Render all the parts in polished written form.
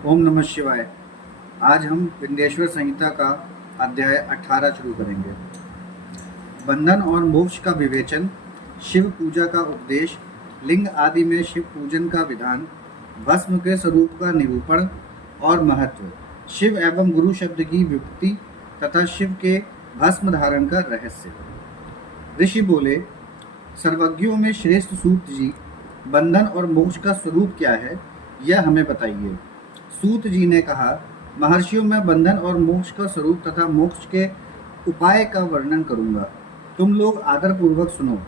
ओम नमः शिवाय। आज हम विंध्येश्वर संहिता का अध्याय 18 शुरू करेंगे। बंधन और मोक्ष का विवेचन, शिव पूजा का उपदेश, लिंग आदि में शिव पूजन का विधान, भस्म के स्वरूप का निरूपण और महत्व, शिव एवं गुरु शब्द की व्युक्ति तथा शिव के भस्म धारण का रहस्य। ऋषि बोले, सर्वज्ञों में श्रेष्ठ सूत जी, बंधन और मोक्ष का स्वरूप क्या है, यह हमें बताइए। सूत जी ने कहा, महर्षियों में बंधन और मोक्ष का स्वरूप तथा मोक्ष के उपाय का वर्णन करूंगा। तुम लोग आदर पूर्वक सुनो।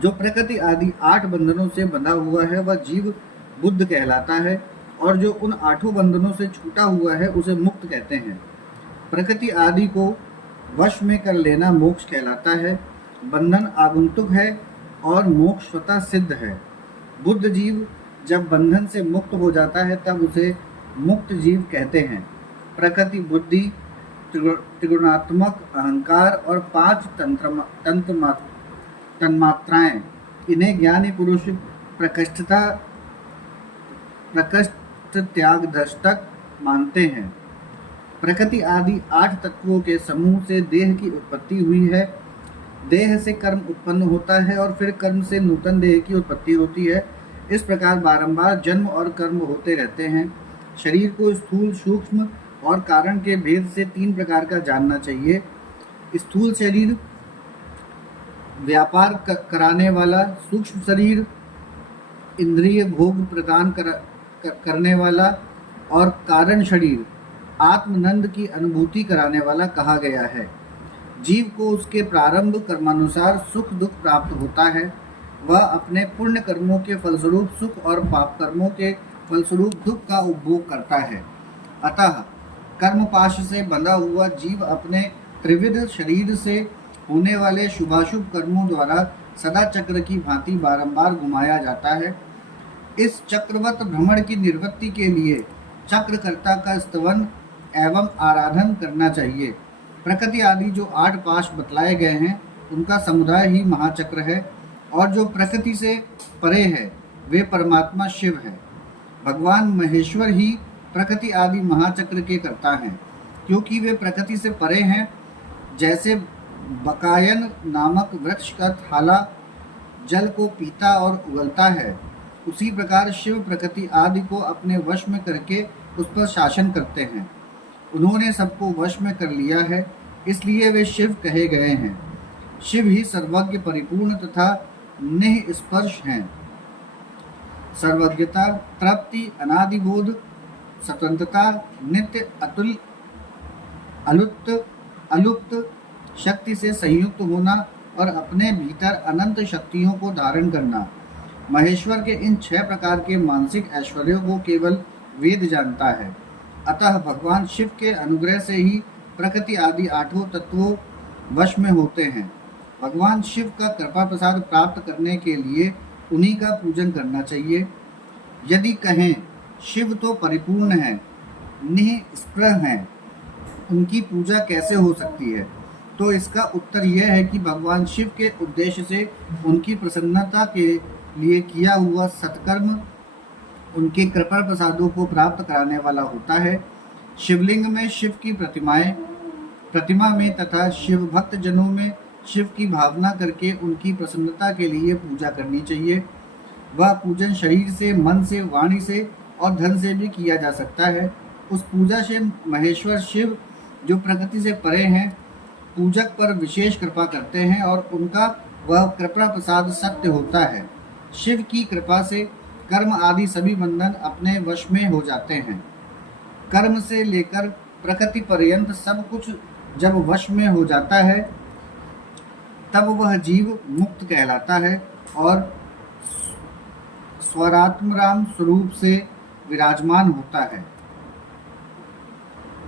जो प्रकृति आदि 8 बंधनों से बंधा हुआ है वह जीव बुद्ध कहलाता है, और जो उन 8 बंधनों से छूटा हुआ है उसे मुक्त कहते हैं। प्रकृति आदि को वश में कर लेना मोक्ष कहलाता है। बंधन आगंतुक है और मोक्ष स्वतः सिद्ध है। बुद्ध जीव जब बंधन से मुक्त हो जाता है तब उसे मुक्त जीव कहते हैं। प्रकृति, बुद्धि, त्रिगुणात्मक अहंकार और 5 तन्मात्राएं, इन्हें ज्ञानी पुरुष प्रकृष्ट त्याग दृष्टक मानते हैं। प्रकृति आदि 8 तत्वों के समूह से देह की उत्पत्ति हुई है। देह से कर्म उत्पन्न होता है और फिर कर्म से नूतन देह की उत्पत्ति होती है। इस प्रकार बारंबार जन्म और कर्म होते रहते हैं। शरीर को स्थूल, सूक्ष्म और कारण के भेद से 3 प्रकार का जानना चाहिए। स्थूल शरीर व्यापार कराने वाला, सूक्ष्म शरीर इंद्रिय भोग प्रदान करने वाला और कारण शरीर आत्मनंद की अनुभूति कराने वाला कहा गया है। जीव को उसके प्रारंभ कर्मानुसार सुख दुख प्राप्त होता है। वह अपने पुण्य कर्मों के फलस्वरूप सुख और पाप कर्मों के फलस्वरूप दुख का उपभोग करता है। अतः कर्मपाश से बंधा हुआ जीव अपने त्रिविध शरीर से होने वाले शुभाशुभ कर्मों द्वारा सदा चक्र की भांति बारंबार घुमाया जाता है। इस चक्रवत भ्रमण की निवृत्ति के लिए चक्रकर्ता का स्तवन एवं आराधन करना चाहिए। प्रकृति आदि जो 8 पाश बतलाए गए हैं उनका समुदाय ही महाचक्र है, और जो प्रकृति से परे है वे परमात्मा शिव है। भगवान महेश्वर ही प्रकृति आदि महाचक्र के कर्ता हैं, क्योंकि वे प्रकृति से परे हैं। जैसे बकायन नामक वृक्ष का थाला जल को पीता और उगलता है, उसी प्रकार शिव प्रकृति आदि को अपने वश में करके उस पर शासन करते हैं। उन्होंने सबको वश में कर लिया है, इसलिए वे शिव कहे गए हैं। शिव ही सर्वज्ञ, परिपूर्ण तथा निःस्पर्श हैं। सर्वज्ञता, तृप्ति, अनादिबोध, स्वतंत्रता, नित्य, अतुल, अलुप्त शक्ति से संयुक्त होना और अपने भीतर अनंत शक्तियों को धारण करना। महेश्वर के इन 6 प्रकार के मानसिक ऐश्वर्यों को केवल वेद जानता है। अतः भगवान शिव के अनुग्रह से ही प्रकृति आदि 8 तत्वों वश में होते हैं। भगवान शिव का कृपा प्रसाद प्राप्त करने के लिए उन्हीं का पूजन करना चाहिए। यदि कहें शिव तो परिपूर्ण है, निःस्पृह हैं, उनकी पूजा कैसे हो सकती है, तो इसका उत्तर यह है कि भगवान शिव के उद्देश्य से उनकी प्रसन्नता के लिए किया हुआ सत्कर्म उनके कृपा प्रसादों को प्राप्त कराने वाला होता है। शिवलिंग में शिव की प्रतिमा में तथा शिव भक्त जनों में शिव की भावना करके उनकी प्रसन्नता के लिए पूजा करनी चाहिए। वह पूजन शरीर से, मन से, वाणी से और धन से भी किया जा सकता है। उस पूजा से महेश्वर शिव, जो प्रकृति से परे हैं, पूजक पर विशेष कृपा करते हैं और उनका वह कृपा प्रसाद सत्य होता है। शिव की कृपा से कर्म आदि सभी बंधन अपने वश में हो जाते हैं। कर्म से लेकर प्रकृति पर्यंत सब कुछ जब वश में हो जाता है तब वह जीव मुक्त कहलाता है और स्वरात्मराम स्वरूप से विराजमान होता है।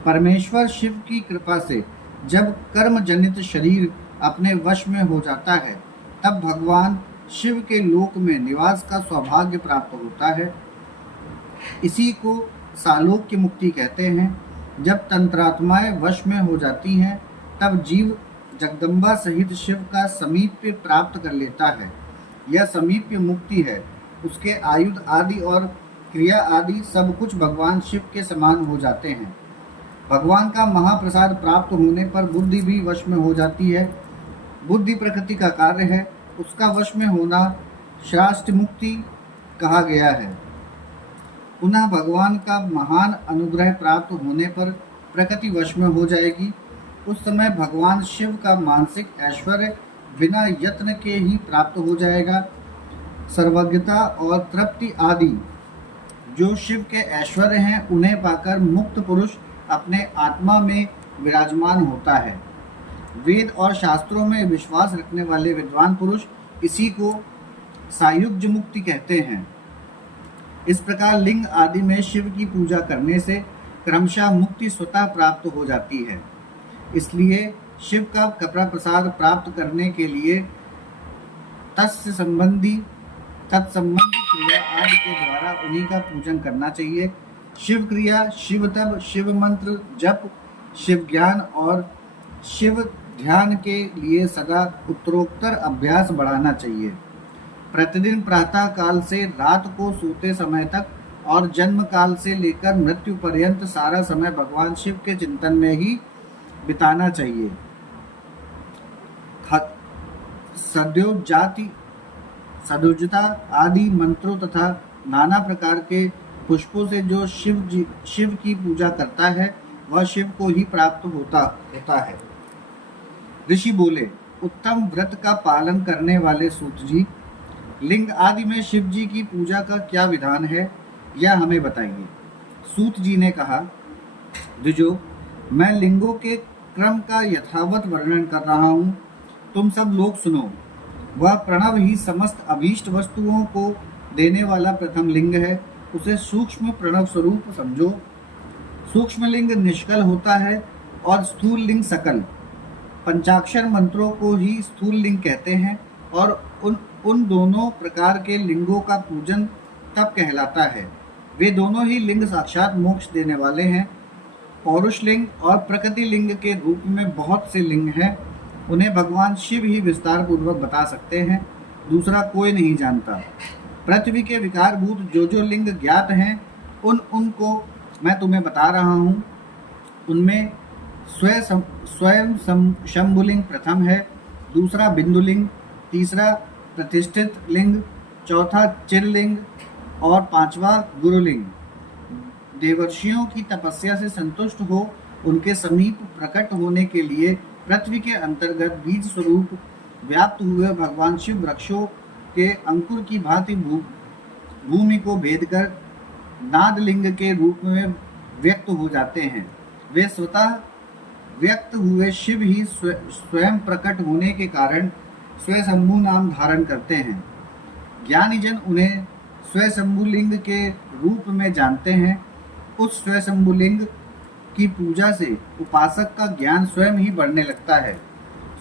परमेश्वर शिव की कृपा से जब कर्म जनित शरीर अपने वश में हो जाता है तब भगवान शिव के लोक में निवास का सौभाग्य प्राप्त होता है। इसी को सालोक्य मुक्ति कहते हैं। जब तंत्रात्माएं वश में हो जाती हैं तब जीव जगदम्बा सहित शिव का समीप्य प्राप्त कर लेता है। यह समीप्य मुक्ति है। उसके आयुध आदि और क्रिया आदि सब कुछ भगवान शिव के समान हो जाते हैं। भगवान का महाप्रसाद प्राप्त होने पर बुद्धि भी वश में हो जाती है। बुद्धि प्रकृति का कार्य है, उसका वश में होना शास्त्र मुक्ति कहा गया है। पुनः भगवान का महान अनुग्रह प्राप्त होने पर प्रकृति वश में हो जाएगी। उस समय भगवान शिव का मानसिक ऐश्वर्य बिना यत्न के ही प्राप्त हो जाएगा। सर्वज्ञता और तृप्ति आदि जो शिव के ऐश्वर्य हैं, उन्हें पाकर मुक्त पुरुष अपने आत्मा में विराजमान होता है। वेद और शास्त्रों में विश्वास रखने वाले विद्वान पुरुष इसी को सायुज्य मुक्ति कहते हैं। इस प्रकार लिंग आदि में शिव की पूजा करने से क्रमशः मुक्ति स्वतः प्राप्त हो जाती है। इसलिए शिव का कपड़ा प्रसाद प्राप्त करने के लिए तत्संबंधी क्रिया आदि के द्वारा उन्हीं का पूजन करना चाहिए। शिव क्रिया, शिव तप, शिव मंत्र जप, शिव ज्ञान और शिव ध्यान के लिए सदा उत्तरोत्तर अभ्यास बढ़ाना चाहिए। प्रतिदिन प्रातः काल से रात को सोते समय तक और जन्म काल से लेकर मृत्यु पर्यंत सारा समय भगवान शिव के चिंतन में ही बिताना चाहिए। सद्योजता आदि मंत्रों तथा नाना प्रकार के पुष्पों से जो शिव की पूजा करता है, वह शिव को ही प्राप्त होता है। ऋषि बोले, उत्तम व्रत का पालन करने वाले सूत जी, लिंग आदि में शिव जी की पूजा का क्या विधान है, यह हमें बताइए। सूत जी ने कहा, द्विजो, मैं लिंगों के क्रम का यथावत वर्णन कर रहा हूँ, तुम सब लोग सुनो। वह प्रणव ही समस्त अभीष्ट वस्तुओं को देने वाला प्रथम लिंग है, उसे सूक्ष्म प्रणव स्वरूप समझो। सूक्ष्म लिंग निष्कल होता है और स्थूल लिंग सकल। पंचाक्षर मंत्रों को ही स्थूल लिंग कहते हैं और उन दोनों प्रकार के लिंगों का पूजन तब कहलाता है। वे दोनों ही लिंग साक्षात मोक्ष देने वाले हैं। पौरुष लिंग और प्रकृति लिंग के रूप में बहुत से लिंग हैं, उन्हें भगवान शिव ही विस्तार पूर्वक बता सकते हैं, दूसरा कोई नहीं जानता। पृथ्वी के विकारभूत जो लिंग ज्ञात हैं, उनको मैं तुम्हें बता रहा हूँ। उनमें स्वयं शंभुलिंग प्रथम है, दूसरा बिंदुलिंग, तीसरा प्रतिष्ठित लिंग, चौथा चिरलिंग और पांचवा गुरुलिंग। देवर्षियों की तपस्या से संतुष्ट हो उनके समीप प्रकट होने के लिए पृथ्वी के अंतर्गत बीज स्वरूप व्याप्त हुए भगवान शिव वृक्षों के अंकुर की भांति भूमि को भेद कर नादलिंग के रूप में व्यक्त हो जाते हैं। वे स्वतः व्यक्त हुए शिव ही स्वयं प्रकट होने के कारण स्वयंभू नाम धारण करते हैं। ज्ञानीजन उन्हें स्वयंभू लिंग के रूप में जानते हैं। उस स्वयंभू लिंग की पूजा से उपासक का ज्ञान स्वयं ही बढ़ने लगता है।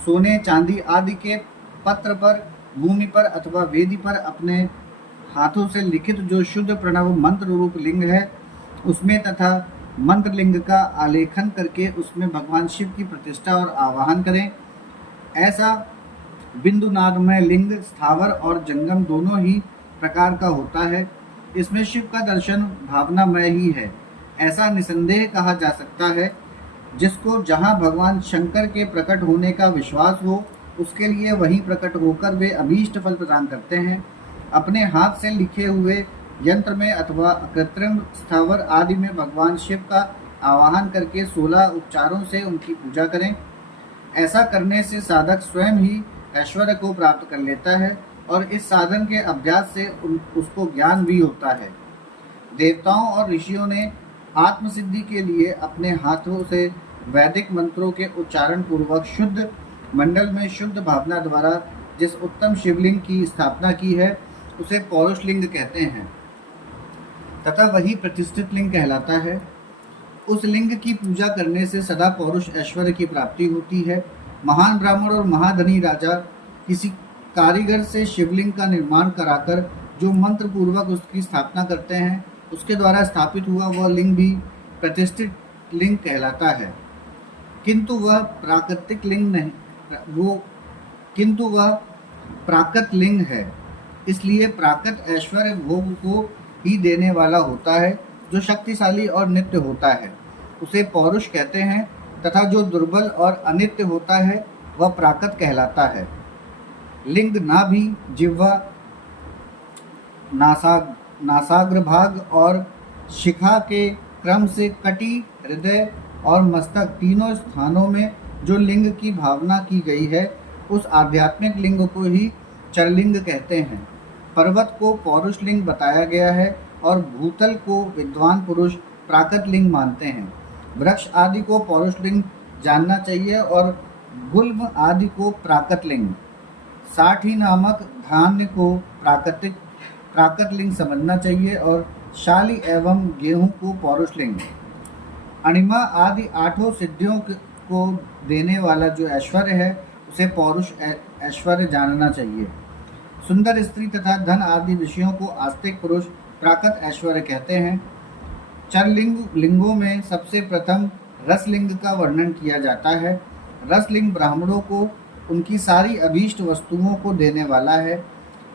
सोने चांदी आदि के पत्र पर, भूमि पर अथवा वेदी पर अपने हाथों से लिखित जो शुद्ध प्रणव मंत्र रूप लिंग है, उसमें तथा मंत्र लिंग का आलेखन करके उसमें भगवान शिव की प्रतिष्ठा और आवाहन करें। ऐसा बिंदुनादमय लिंग स्थावर और जंगम दोनों ही प्रकार का होता है। इसमें शिव का दर्शन भावनामय ही है, ऐसा निसंदेह कहा जा सकता है। जिसको जहाँ भगवान शंकर के प्रकट होने का विश्वास हो, उसके लिए वहीं प्रकट होकर वे अभीष्ट फल प्रदान करते हैं। अपने हाथ से लिखे हुए यंत्र में अथवा कृत्रिम स्थावर आदि में भगवान शिव का आवाहन करके 16 उपचारों से उनकी पूजा करें। ऐसा करने से साधक स्वयं ही ऐश्वर्य को प्राप्त कर लेता है और इस साधन के अभ्यास से उसको ज्ञान भी होता है। देवताओं और ऋषियों ने आत्मसिद्धि के लिए अपने हाथों से वैदिक मंत्रों के उच्चारण पूर्वक शुद्ध मंडल में शुद्ध भावना द्वारा जिस उत्तम शिवलिंग की स्थापना की है, उसे पौरुष लिंग कहते हैं तथा वही प्रतिष्ठित लिंग कहलाता है। उस लिंग की पूजा करने से सदा पौरुष ऐश्वर्य की प्राप्ति होती है। महान ब्राह्मण और महाधनी राजा किसी कारीगर से शिवलिंग का निर्माण कराकर जो मंत्र पूर्वक उसकी स्थापना करते हैं, उसके द्वारा स्थापित हुआ वह लिंग भी प्रतिष्ठित लिंग कहलाता है। किंतु वह प्राकृतिक लिंग नहीं, किंतु वह प्राकृत लिंग है। इसलिए प्राकृत ऐश्वर्य भोग को ही देने वाला होता है, जो शक्तिशाली और नित्य होता है उसे पौरुष कहते हैं, तथा जो दुर्बल और अनित्य होता है वह प्राकृत कहलाता है। लिंग नाभि, जिह्वा, नासाग्रभाग और शिखा के क्रम से कटी, हृदय और मस्तक तीनों स्थानों में जो लिंग की भावना की गई है, उस आध्यात्मिक लिंग को ही चरलिंग कहते हैं। पर्वत को पौरुष लिंग बताया गया है और भूतल को विद्वान पुरुष प्राकृत लिंग मानते हैं। वृक्ष आदि को पौरुष लिंग जानना चाहिए और गुल्म आदि को प्राकृत लिंग, साठी नामक धान्य को प्राकृत लिंग समझना चाहिए और शाली एवं गेहूं को पौरुष लिंग। अणिमा आदि आठों सिद्धियों को देने वाला जो ऐश्वर्य है उसे पौरुष ऐश्वर्य जानना चाहिए। सुंदर स्त्री तथा धन आदि विषयों को आस्तिक पुरुष प्राकृत ऐश्वर्य कहते हैं। लिंगों में सबसे प्रथम रसलिंग का वर्णन किया जाता है। रसलिंग ब्राह्मणों को उनकी सारी अभीष्ट वस्तुओं को देने वाला है।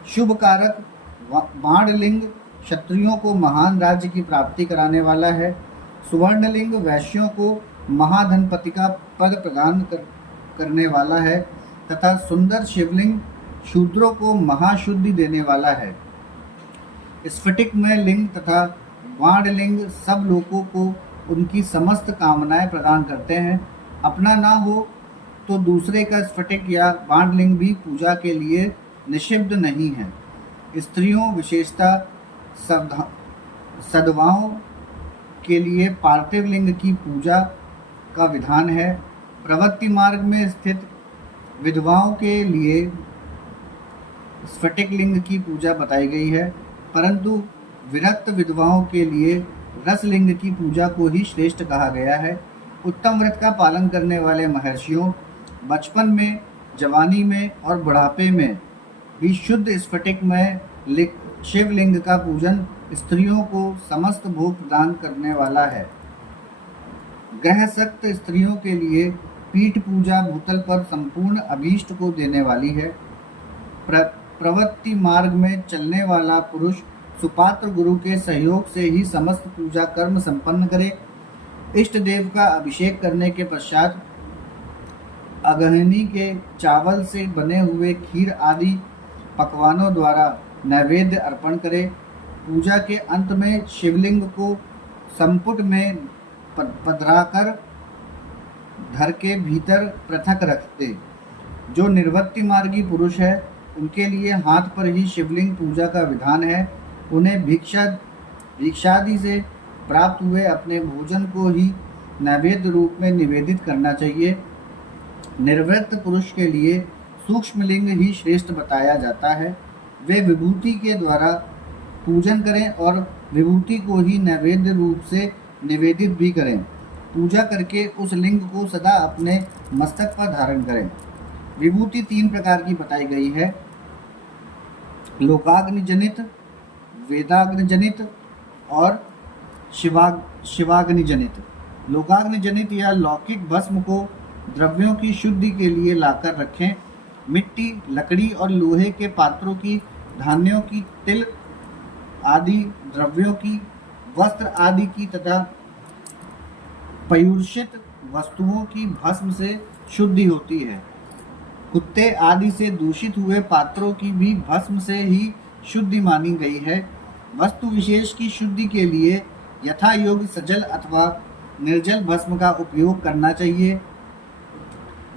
शुभ कारक बाणलिंग क्षत्रियों को महान राज्य की प्राप्ति कराने वाला है। सुवर्णलिंग वैश्यों को महाधनपति का पद प्रदान करने वाला है तथा सुंदर शिवलिंग शूद्रों को महाशुद्धि देने वाला है। स्फटिक में लिंग तथा बाणलिंग सब लोगों को उनकी समस्त कामनाएं प्रदान करते हैं। अपना ना हो तो दूसरे का स्फटिक या बाणलिंग भी पूजा के लिए निषिद्ध नहीं है। स्त्रियों विशेषता सदवाओं के लिए पार्थिव लिंग की पूजा का विधान है। प्रवृत्ति मार्ग में स्थित विधवाओं के लिए स्फटिक लिंग की पूजा बताई गई है, परंतु विरक्त विधवाओं के लिए रसलिंग की पूजा को ही श्रेष्ठ कहा गया है। उत्तम व्रत का पालन करने वाले महर्षियों बचपन में, जवानी में और बुढ़ापे में भी शुद्ध स्फटिक में शिवलिंग का पूजन स्त्रियों को समस्त भोग प्रदान करने वाला है। ग्रह सक्त स्त्रियों के लिए पीठ पूजा भूतल पर संपूर्ण अभीष्ट को देने वाली है। प्रवृत्ति मार्ग में चलने वाला पुरुष सुपात्र गुरु के सहयोग से ही समस्त पूजा कर्म संपन्न करे। इष्ट देव का अभिषेक करने के पश्चात अगहनी के चावल से बने हुए खीर आदि पकवानों द्वारा नैवेद्य अर्पण करे। पूजा के अंत में शिवलिंग को संपुट में पधराकर घर के भीतर पृथक रखते। जो निर्वृत्ति मार्गी पुरुष है उनके लिए हाथ पर ही शिवलिंग पूजा का विधान है। उन्हें भिक्षादि से प्राप्त हुए अपने भोजन को ही नैवेद्य रूप में निवेदित करना चाहिए। निर्वृत्त पुरुष के लिए सूक्ष्म लिंग ही श्रेष्ठ बताया जाता है। वे विभूति के द्वारा पूजन करें और विभूति को ही नैवेद्य रूप से निवेदित भी करें। पूजा करके उस लिंग को सदा अपने मस्तक पर धारण करें। विभूति 3 प्रकार की बताई गई है, लोकाग्नि जनित, वेदाग्नि जनित और शिवाग्नि जनित। लोकाग्नि जनित या लौकिक भस्म को द्रव्यों की शुद्धि के लिए लाकर रखें। मिट्टी, लकड़ी और लोहे के पात्रों की, धान्यों की, तिल आदि द्रव्यों की, वस्त्र आदि की तथा पयुर्षित वस्तुओं की भस्म से शुद्धि होती है। कुत्ते आदि से दूषित हुए पात्रों की भी भस्म से ही शुद्धि मानी गई है। वस्तु विशेष की शुद्धि के लिए यथा योग्य सजल अथवा निर्जल भस्म का उपयोग करना चाहिए।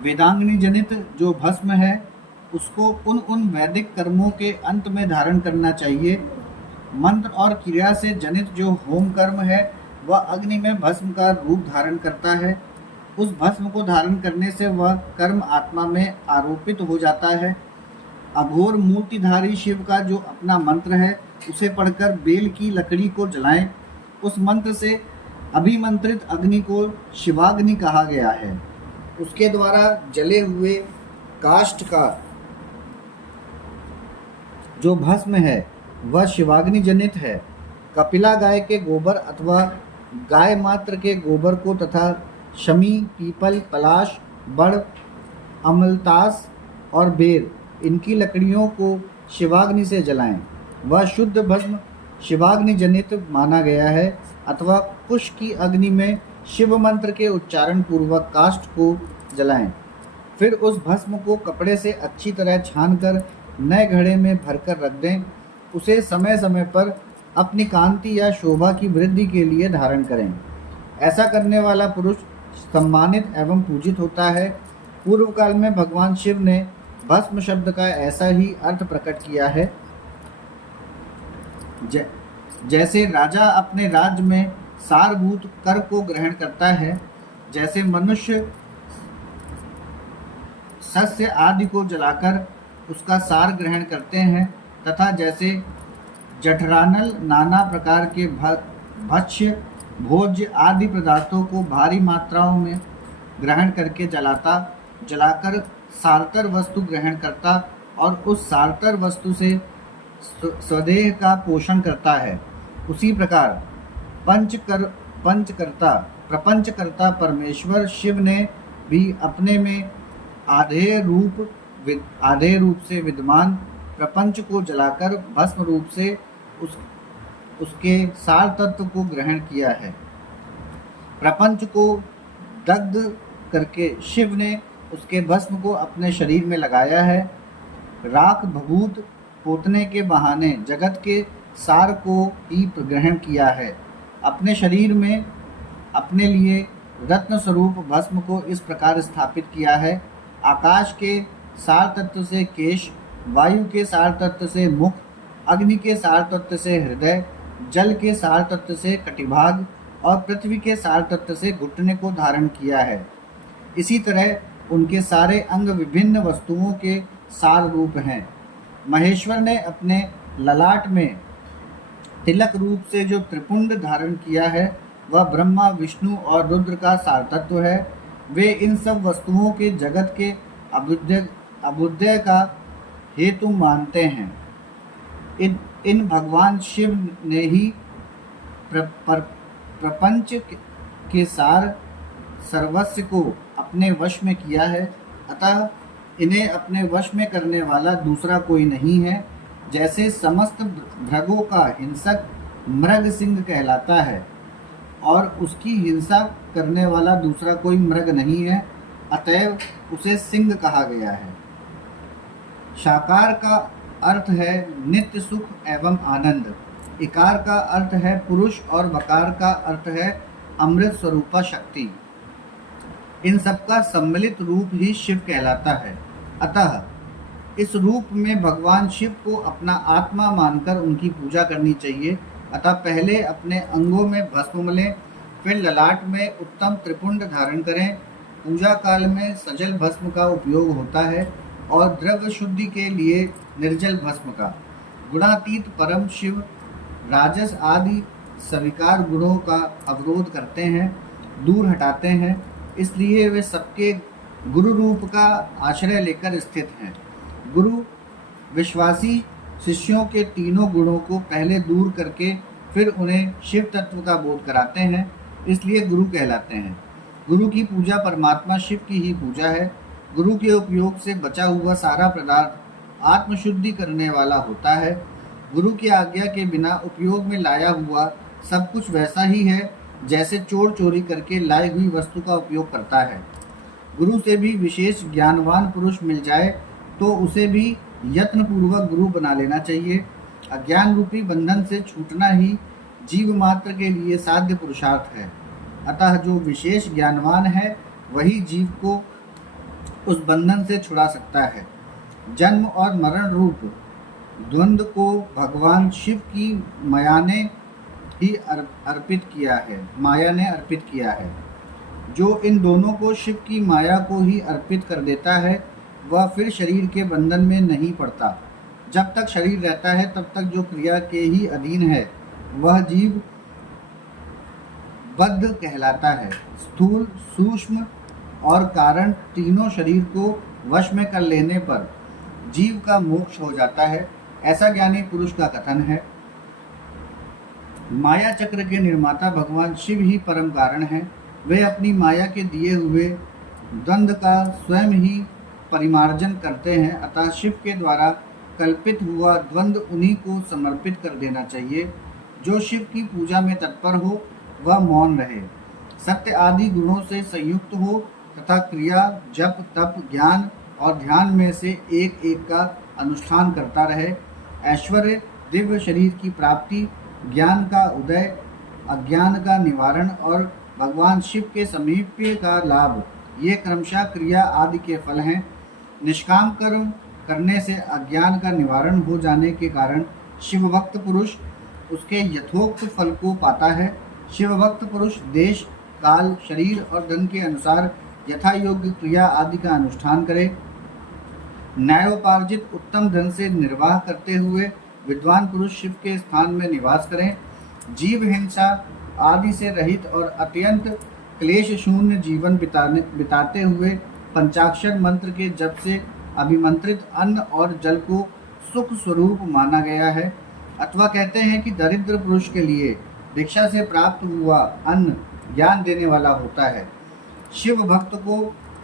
वेदांगनी जनित जो भस्म है उसको उन वैदिक कर्मों के अंत में धारण करना चाहिए। मंत्र और क्रिया से जनित जो होम कर्म है वह अग्नि में भस्म का रूप धारण करता है। उस भस्म को धारण करने से वह कर्म आत्मा में आरोपित हो जाता है। अघोर मूर्तिधारी शिव का जो अपना मंत्र है उसे पढ़कर बेल की लकड़ी को जलाएं। उस मंत्र से अभिमंत्रित अग्नि को शिवाग्नि कहा गया है। उसके द्वारा जले हुए काष्ठ का जो भस्म है वह शिवाग्नि जनित है। कपिला गाय के गोबर अथवा गाय मात्र के गोबर को तथा शमी, पीपल, पलाश, बड़, अमलतास और बेर इनकी लकड़ियों को शिवाग्नि से जलाएं। वह शुद्ध भस्म शिवाग्नि जनित माना गया है, अथवा कुश की अग्नि में शिव मंत्र के उच्चारण पूर्वक काष्ठ को जलाएं। फिर उस भस्म को कपड़े से अच्छी तरह छानकर नए घड़े में भरकर रख दें। उसे समय समय पर अपनी कांति या शोभा की वृद्धि के लिए धारण करें। ऐसा करने वाला पुरुष सम्मानित एवं पूजित होता है। पूर्व काल में भगवान शिव ने भस्म शब्द का ऐसा ही अर्थ प्रकट किया है। जैसे राजा अपने राज्य में सारभूत कर को ग्रहण करता है, जैसे मनुष्य सस्य आदि को जलाकर उसका सार ग्रहण करते हैं, तथा जैसे जठरानल नाना प्रकार के भक्ष्य भोज्य आदि पदार्थों को भारी मात्राओं में ग्रहण करके जलाकर सारतर वस्तु ग्रहण करता और उस सारतर वस्तु से स्वदेह का पोषण करता है, उसी प्रकार प्रपंचकर्ता परमेश्वर शिव ने भी अपने में आधेय रूप से विद्यमान प्रपंच को जलाकर भस्म रूप से उसके सार तत्व को ग्रहण किया है। प्रपंच को दग्ध करके शिव ने उसके भस्म को अपने शरीर में लगाया है। राख भभूत पोतने के बहाने जगत के सार को ही ग्रहण किया है। अपने शरीर में अपने लिए रत्न स्वरूप भस्म को इस प्रकार स्थापित किया है। आकाश के सार तत्व से केश, वायु के सार तत्व से मुख, अग्नि के सार तत्व से हृदय, जल के सार तत्व से कटिभाग और पृथ्वी के सार तत्व से घुटने को धारण किया है। इसी तरह उनके सारे अंग विभिन्न वस्तुओं के सार रूप हैं। महेश्वर ने अपने ललाट में तिलक रूप से जो त्रिपुंड धारण किया है, वह ब्रह्मा, विष्णु और रुद्र का सार तत्व है। वे इन सब वस्तुओं के जगत के अभ्युदय का हेतु मानते हैं। इन भगवान शिव ने ही प्रपंच के सार सर्वस्व को अपने वश में किया है, अतः इन्हें अपने वश में करने वाला दूसरा कोई नहीं है। जैसे समस्त भृगों का हिंसक मृग सिंह कहलाता है और उसकी हिंसा करने वाला दूसरा कोई मृग नहीं है, अतएव उसे सिंह कहा गया है। शाकार का अर्थ है नित्य सुख एवं आनंद, इकार का अर्थ है पुरुष और वकार का अर्थ है अमृत स्वरूपा शक्ति। इन सबका सम्मिलित रूप ही शिव कहलाता है। अतः इस रूप में भगवान शिव को अपना आत्मा मानकर उनकी पूजा करनी चाहिए। अतः पहले अपने अंगों में भस्म मलें, फिर ललाट में उत्तम त्रिपुंड धारण करें। पूजा काल में सजल भस्म का उपयोग होता है और द्रव्य शुद्धि के लिए निर्जल भस्म का। गुणातीत परम शिव राजस आदि स्वीकार गुणों का अवरोध करते हैं, दूर हटाते हैं, इसलिए वे सबके गुरु रूप का आश्रय लेकर स्थित हैं। गुरु विश्वासी शिष्यों के तीनों गुणों को पहले दूर करके फिर उन्हें शिव तत्व का बोध कराते हैं, इसलिए गुरु कहलाते हैं। गुरु की पूजा परमात्मा शिव की ही पूजा है। गुरु के उपयोग से बचा हुआ सारा पदार्थ आत्मशुद्धि करने वाला होता है। गुरु की आज्ञा के बिना उपयोग में लाया हुआ सब कुछ वैसा ही है जैसे चोर चोरी करके लाई हुई वस्तु का उपयोग करता है। गुरु से भी विशेष ज्ञानवान पुरुष मिल जाए तो उसे भी यत्नपूर्वक गुरु बना लेना चाहिए। अज्ञान रूपी बंधन से छूटना ही जीव मात्र के लिए साध्य पुरुषार्थ है। अतः जो विशेष ज्ञानवान है वही जीव को उस बंधन से छुड़ा सकता है। जन्म और मरण रूप द्वंद्व को भगवान शिव की माया ने अर्पित किया है। जो इन दोनों को शिव की माया को ही अर्पित कर देता है वह फिर शरीर के बंधन में नहीं पड़ता। जब तक शरीर रहता है तब तक जो क्रिया के ही अधीन है वह जीव बद्ध कहलाता है। स्थूल, सूक्ष्म और कारण तीनों शरीर को वश में कर लेने पर जीव का मोक्ष हो जाता है, ऐसा ज्ञानी पुरुष का कथन है। माया चक्र के निर्माता भगवान शिव ही परम कारण हैं। वे अपनी माया के दिए हुए द्वंद्व का स्वयं ही परिमार्जन करते हैं। अतः शिव के द्वारा कल्पित हुआ द्वंद्व उन्हीं को समर्पित कर देना चाहिए। जो शिव की पूजा में तत्पर हो वह मौन रहे, सत्य आदि गुणों से संयुक्त हो तथा क्रिया, जप, तप, ज्ञान और ध्यान में से एक एक का अनुष्ठान करता रहे। ऐश्वर्य, दिव्य शरीर की प्राप्ति, ज्ञान का उदय, अज्ञान का निवारण और भगवान शिव के समीप्य का लाभ, ये क्रमशः क्रिया आदि के फल हैं। निष्काम कर्म करने से अज्ञान का निवारण हो जाने के कारण शिव भक्त पुरुष उसके यथोक्त फल को पाता है। शिव भक्त पुरुष देश, काल, शरीर और धन के अनुसार यथा योग्य क्रिया आदि का अनुष्ठान करे। न्यायोपार्जित उत्तम धन से निर्वाह करते हुए विद्वान पुरुष शिव के स्थान में निवास करें। जीव हिंसा आदि से रहित और अत्यंत क्लेश शून्य जीवन बिताते हुए पंचाक्षर मंत्र के जप से अभिमंत्रित अन्न और जल को सुख स्वरूप माना गया है। अथवा कहते हैं कि दरिद्र पुरुष के लिए भिक्षा से प्राप्त हुआ अन्न ज्ञान देने वाला होता है। शिव भक्त को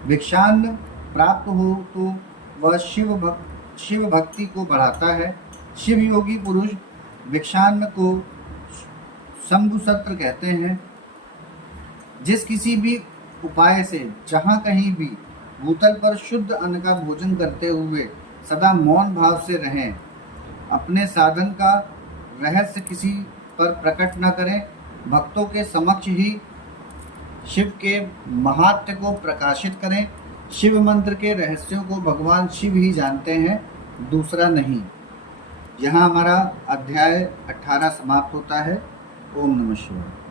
भिक्षान्न प्राप्त हो तो वह शिव भक्ति को बढ़ाता है। शिव योगी पुरुष भिक्षान्न को शंभु सत्र कहते हैं। जिस किसी भी उपाय से जहाँ कहीं भी भूतल पर शुद्ध अन्न का भोजन करते हुए सदा मौन भाव से रहें, अपने साधन का रहस्य किसी पर प्रकट न करें, भक्तों के समक्ष ही शिव के महात्म्य को प्रकाशित करें। शिव मंत्र के रहस्यों को भगवान शिव ही जानते हैं, दूसरा नहीं। यहाँ हमारा अध्याय 18 समाप्त होता है। ओम नमः शिवाय।